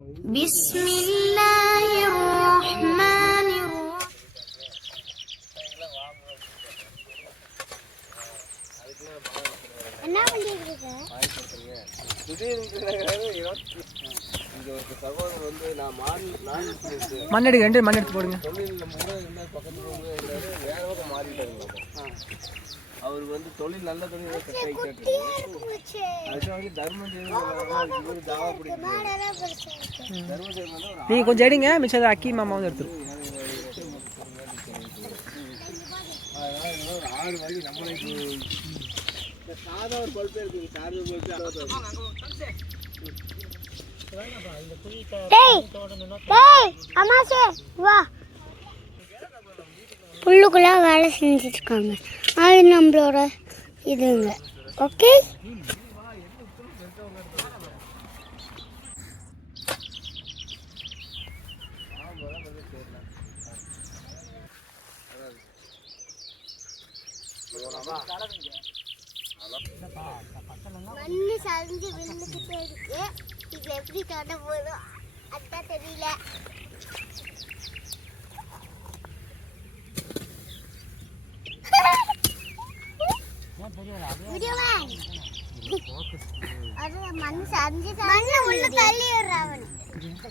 بسم الله الرحمن الرحيم என்ன பண்ணிட்டு இங்க ஒரு சகோதரர் வந்து நான் மாறி நான் மண் எடுக்க ரெண்டு மண் எடுத்து போடுங்க. அவர் வந்து தொழில் நல்ல தொழில் நீங்கள் கொஞ்சம் எடுங்க மிச்சம் அக்கி மாமா வந்து எடுத்துரும். சாதா ஒரு பல்பே இருக்குது சார்ஜர் பல்பே. புல்லுக்குள்ள வேலை செஞ்சுட்ருக்காங்க. அது நம்மளோட இதுங்க. ஓகே? மண்ணு சரிஞ்சு விழுந்துக்கிட்டே இருக்கு. இது எப்படி தொட போதும் அதான் தெரியல.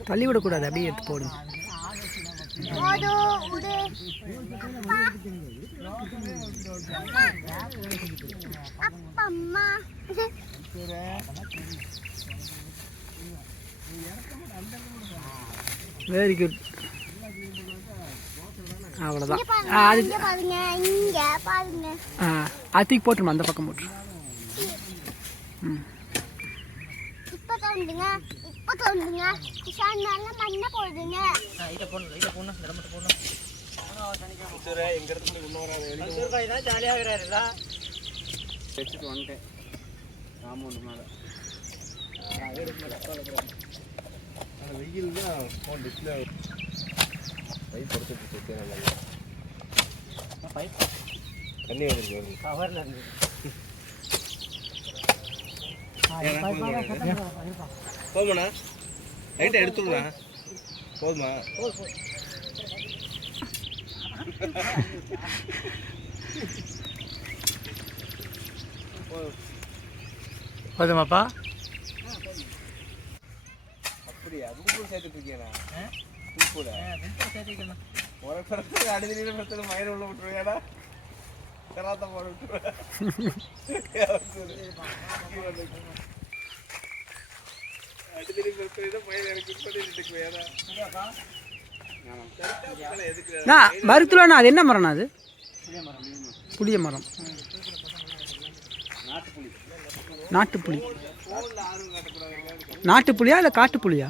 தள்ளி விடக்கூடாது அப்படியே எடுத்து அப்பா அம்மா. வெரி குட் அவ்வளோதான் இங்க பாருங்க, ஆ அது இங்க பாருங்க இங்க பாருங்க. ஆ அதுக்கு போட்டுருமா அந்த பக்கம் போட்டுரு ம். வச்சுட்டு வந்துட்டேன். காம்பவுண்டு மேலே. வெயில் தான் ஃபோன் டிஸ்பிளே பைப் படுத்துட்டு தண்ணி வந்துருக்கு கவரில் போதுமாண்ணா லைட்டை எடுத்துடுண்ணா போதுமா போதுமாப்பா கும்பூர் சேர்த்துட்டு இருக்கியாண்ணா கும்பூர் ஒரு பிரச்சனை அடிதடியில பிரச்சனை மயிறு உள்ள விட்டுருவியாடா கராத்த போட அடிதடி பிரச்சனை மயிறு எனக்கு மருத்துவண்ணா அது என்ன மரம்ண்ணா அது? புளிய மரம் நாட்டுப்புளி. காட்டக்கூடாது. நாட்டுப்புளியா இல்லை காட்டுப்புளியா?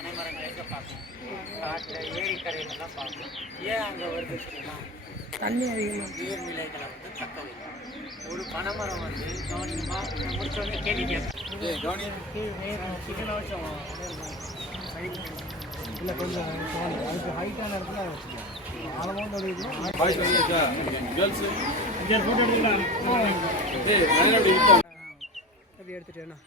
பனைமரங்கள் எங்கே பார்க்கணும்? காட்டில் ஏரிக்கரையிலலாம் பார்க்கணும். ஏன் அங்கே வருது தெரியுமா? தண்ணி அதிகமாக நீர்நிலைகளை வந்து தக்க வைக்கும் ஒரு பனைமரம் வந்து கவனிக்கமாக முடிச்சோடனே கேள்வி கேட்பேன் கீழ் நேர் சிக்கனாச்சும் இல்லை கொஞ்சம் அதுக்கு ஹைட்டான இடத்துல அப்படி எடுத்துட்டேண்ணா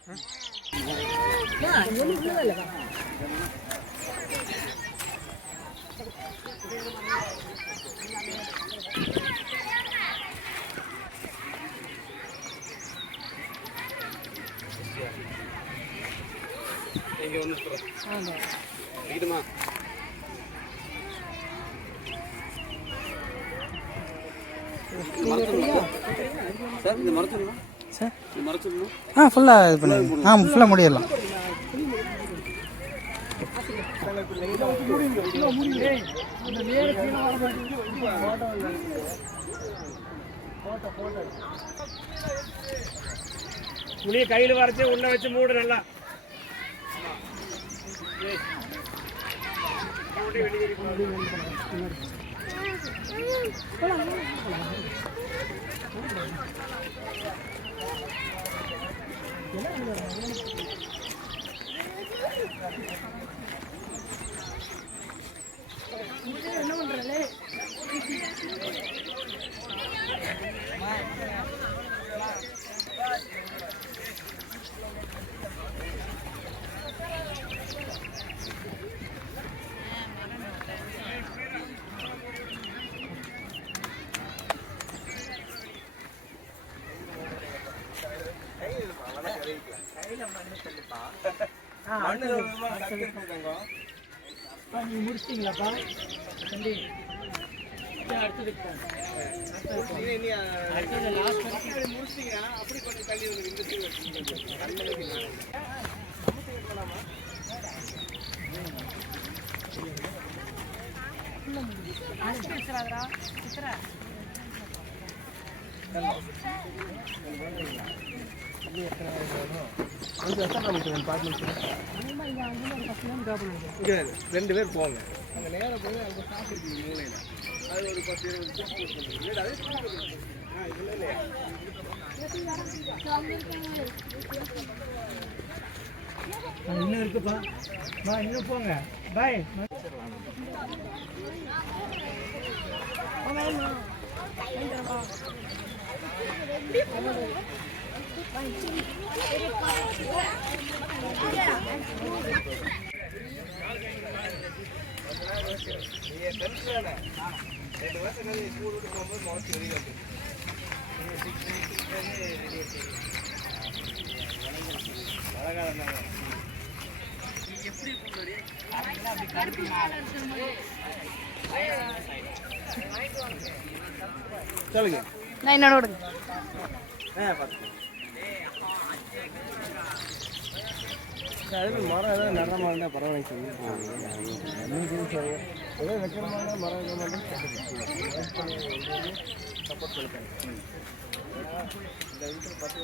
இங்கே வந்து இதுமா சார் இந்த மரத்துங்களா சார்? ஆ ஃபுல்லாக இது பண்ணி ஆ ஃபுல்லாக முடியலாம் துணியை கையில் வரைச்சி உள்ள வச்சு மூடு நல்லா மண்ணு என்ன கட்டிருக்காங்க நீங்க முடிச்சிட்டீங்களாப்பா? தம்பி சரி, அடுத்ததுக்கு போங்க நீ நீ அடுத்து லாஸ்ட் வரைக்கும். முடிச்சிங்க அப்படி கொஞ்சம் தள்ளி சைடு வச்சுக்கோங்க இங்க ரெண்டு பேர் போங்க அங்க நேரா போய் சாப்பிட்டு அது ஒரு பத்து இருபது பேர் ஆ இல்லையா இன்னும் இருக்குப்பா பா இன்னும் போங்க பாய் நீங்க ரெண்டு வருஷம் கழிச்சு ஸ்கூல் விட்டு போகும்போது முளைச்சி வெளியே வந்து சொல்லுங்க நான் என்னோட விடுங்க. ஆ பார்த்து மரம் ஏதாவது நடுற மாதிரி இருந்தால் பரவாயில்ல ஏதோ வைக்கிற மாதிரி மரம் வைக்கிற மாதிரி சப்போர்ட் பண்ணுறேன் இந்த வீட்டில் பத்து